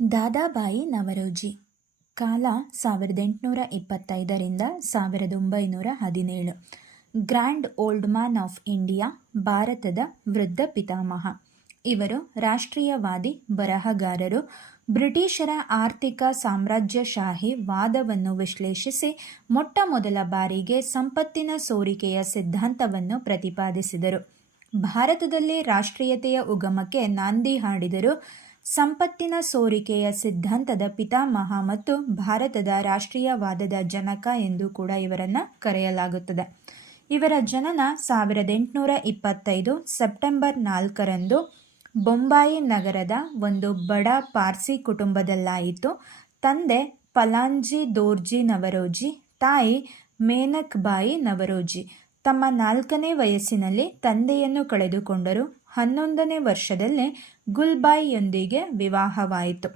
ದಾದಾಬಾಯಿ ನವರೋಜಿ. ಕಾಲ ಸಾವಿರದ ಎಂಟುನೂರ ಇಪ್ಪತ್ತೈದರಿಂದ ಸಾವಿರದ ಒಂಬೈನೂರ ಹದಿನೇಳು. Grand old man of India, ಭಾರತದ ವೃದ್ಧ ಪಿತಾಮಹ. ಇವರು ರಾಷ್ಟ್ರೀಯವಾದಿ ಬರಹಗಾರರು. ಬ್ರಿಟಿಷರ ಆರ್ಥಿಕ ಸಾಮ್ರಾಜ್ಯಶಾಹಿ ವಾದವನ್ನು ವಿಶ್ಲೇಷಿಸಿ ಮೊಟ್ಟ ಮೊದಲ ಬಾರಿಗೆ ಸಂಪತ್ತಿನ ಸೋರಿಕೆಯ ಸಿದ್ಧಾಂತವನ್ನು ಪ್ರತಿಪಾದಿಸಿದರು. ಭಾರತದಲ್ಲಿ ರಾಷ್ಟ್ರೀಯತೆಯ ಉಗಮಕ್ಕೆ ನಾಂದಿ ಹಾಡಿದರು. ಸಂಪತ್ತಿನ ಸೋರಿಕೆಯ ಸಿದ್ಧಾಂತದ ಪಿತಾಮಹ ಮತ್ತು ಭಾರತದ ರಾಷ್ಟ್ರೀಯವಾದದ ಜನಕ ಎಂದು ಕೂಡ ಇವರನ್ನು ಕರೆಯಲಾಗುತ್ತದೆ. ಇವರ ಜನನ ಸಾವಿರದ ಎಂಟುನೂರ ಇಪ್ಪತ್ತೈದು ಸೆಪ್ಟೆಂಬರ್ ನಾಲ್ಕರಂದು ಬೊಂಬಾಯಿ ನಗರದ ಒಂದು ಬಡ ಪಾರ್ಸಿ ಕುಟುಂಬದಲ್ಲಾಯಿತು. ತಂದೆ ಪಲಾಂಜಿ ದೋರ್ಜಿ ನವರೋಜಿ, ತಾಯಿ ಮೇನಕ್ ಬಾಯಿ ನವರೋಜಿ ತಮ್ಮ ನಾಲ್ಕನೇ ವಯಸ್ಸಿನಲ್ಲಿ ತಂದೆಯನ್ನು ಕಳೆದುಕೊಂಡರು. ಹನ್ನೊಂದನೇ ವರ್ಷದಲ್ಲೇ ಗುಲ್ಬಾಯಿಯೊಂದಿಗೆ ವಿವಾಹವಾಯಿತು.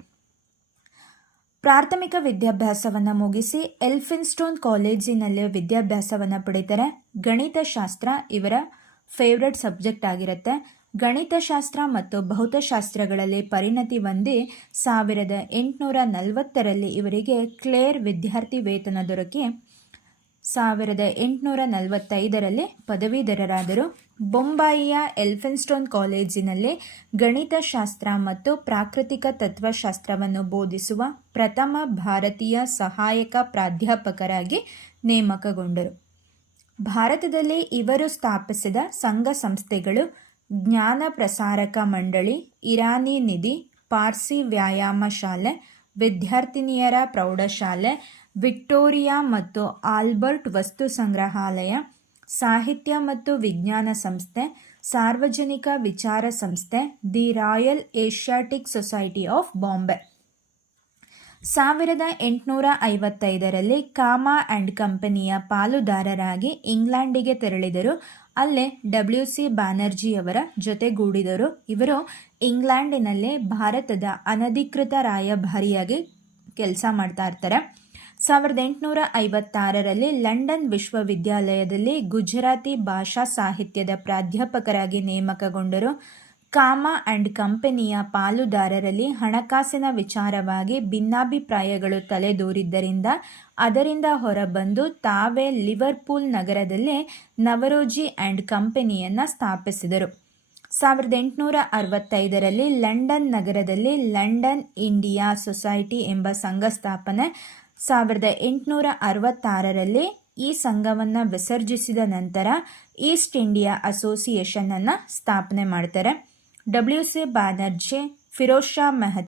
ಪ್ರಾಥಮಿಕ ವಿದ್ಯಾಭ್ಯಾಸವನ್ನು ಮುಗಿಸಿ ಎಲ್ಫಿನ್ಸ್ಟೋನ್ ಕಾಲೇಜಿನಲ್ಲಿ ವಿದ್ಯಾಭ್ಯಾಸವನ್ನು ಪಡಿತಾರೆ ಗಣಿತಶಾಸ್ತ್ರ ಇವರ ಫೇವ್ರೆಟ್ ಸಬ್ಜೆಕ್ಟ್ ಆಗಿರುತ್ತೆ. ಗಣಿತಶಾಸ್ತ್ರ ಮತ್ತು ಭೌತಶಾಸ್ತ್ರಗಳಲ್ಲಿ ಪರಿಣತಿ ಹೊಂದಿ ಸಾವಿರದ ಎಂಟುನೂರ ನಲವತ್ತರಲ್ಲಿ ಇವರಿಗೆ ಕ್ಲೇರ್ ವಿದ್ಯಾರ್ಥಿ ವೇತನ ದೊರಕಿ ಸಾವಿರದ ಎಂಟುನೂರ ನಲವತ್ತೈದರಲ್ಲಿ ಪದವೀಧರರಾದರು. ಬೊಂಬಾಯಿಯ ಎಲ್ಫೆನ್ಸ್ಟೋನ್ ಕಾಲೇಜಿನಲ್ಲಿ ಗಣಿತಶಾಸ್ತ್ರ ಮತ್ತು ಪ್ರಾಕೃತಿಕ ತತ್ವಶಾಸ್ತ್ರವನ್ನು ಬೋಧಿಸುವ ಪ್ರಥಮ ಭಾರತೀಯ ಸಹಾಯಕ ಪ್ರಾಧ್ಯಾಪಕರಾಗಿ ನೇಮಕಗೊಂಡರು. ಭಾರತದಲ್ಲಿ ಇವರು ಸ್ಥಾಪಿಸಿದ ಸಂಘ ಸಂಸ್ಥೆಗಳು ಜ್ಞಾನ ಪ್ರಸಾರಕ ಮಂಡಳಿ, ಇರಾನಿ ನಿಧಿ, ಪಾರ್ಸಿ ವ್ಯಾಯಾಮ ಶಾಲೆ ವಿದ್ಯಾರ್ಥಿನಿಯರ ಪ್ರೌಢಶಾಲೆ, ವಿಕ್ಟೋರಿಯಾ ಮತ್ತು ಆಲ್ಬರ್ಟ್ ವಸ್ತು ಸಂಗ್ರಹಾಲಯ, ಸಾಹಿತ್ಯ ಮತ್ತು ವಿಜ್ಞಾನ ಸಂಸ್ಥೆ, ಸಾರ್ವಜನಿಕ ವಿಚಾರ ಸಂಸ್ಥೆ, the royal Asiatic society of Bombay. ಸಾವಿರದ ಎಂಟುನೂರ ಐವತ್ತೈದರಲ್ಲಿ ಕಾಮಾ ಆ್ಯಂಡ್ ಕಂಪನಿಯ ಪಾಲುದಾರರಾಗಿ ಇಂಗ್ಲೆಂಡಿಗೆ ತೆರಳಿದರು. ಅಲ್ಲೇ ಡಬ್ಲ್ಯೂ ಸಿ ಬ್ಯಾನರ್ಜಿಯವರ ಜೊತೆಗೂಡಿದರು. ಇವರು ಇಂಗ್ಲೆಂಡಿನಲ್ಲೇ ಭಾರತದ ಅನಧಿಕೃತ ರಾಯಭಾರಿಯಾಗಿ ಕೆಲಸ ಮಾಡ್ತಾ ಇರ್ತಾರೆ. ಸಾವಿರದ ಎಂಟುನೂರ ಐವತ್ತಾರರಲ್ಲಿ ಲಂಡನ್ ವಿಶ್ವವಿದ್ಯಾಲಯದಲ್ಲಿ ಗುಜರಾತಿ ಭಾಷಾ ಸಾಹಿತ್ಯದ ಪ್ರಾಧ್ಯಾಪಕರಾಗಿ ನೇಮಕಗೊಂಡರು. ಕಾಮ ಆ್ಯಂಡ್ ಕಂಪನಿಯ ಪಾಲುದಾರರಲ್ಲಿ ಹಣಕಾಸಿನ ವಿಚಾರವಾಗಿ ಭಿನ್ನಾಭಿಪ್ರಾಯಗಳು ತಲೆದೋರಿದ್ದರಿಂದ ಅದರಿಂದ ಹೊರಬಂದು ತಾವೇ ಲಿವರ್ಪೂಲ್ ನಗರದಲ್ಲೇ ನವರೋಜಿ ಆ್ಯಂಡ್ ಕಂಪನಿಯನ್ನು ಸ್ಥಾಪಿಸಿದರು. ಸಾವಿರದ ಎಂಟುನೂರ ಅರವತ್ತೈದರಲ್ಲಿ ಲಂಡನ್ ನಗರದಲ್ಲಿ ಲಂಡನ್ ಇಂಡಿಯಾ ಸೊಸೈಟಿ ಎಂಬ ಸಂಘ ಸ್ಥಾಪನೆ. ಸಾವಿರದ ಎಂಟುನೂರ ಅರವತ್ತಾರರಲ್ಲಿ ಈ ಸಂಘವನ್ನು ವಿಸರ್ಜಿಸಿದ ನಂತರ ಈಸ್ಟ್ ಇಂಡಿಯಾ ಅಸೋಸಿಯೇಷನನ್ನು ಸ್ಥಾಪನೆ ಮಾಡ್ತಾರೆ. डब्ल्यू सी बैनर्जी फिरोज शाह महत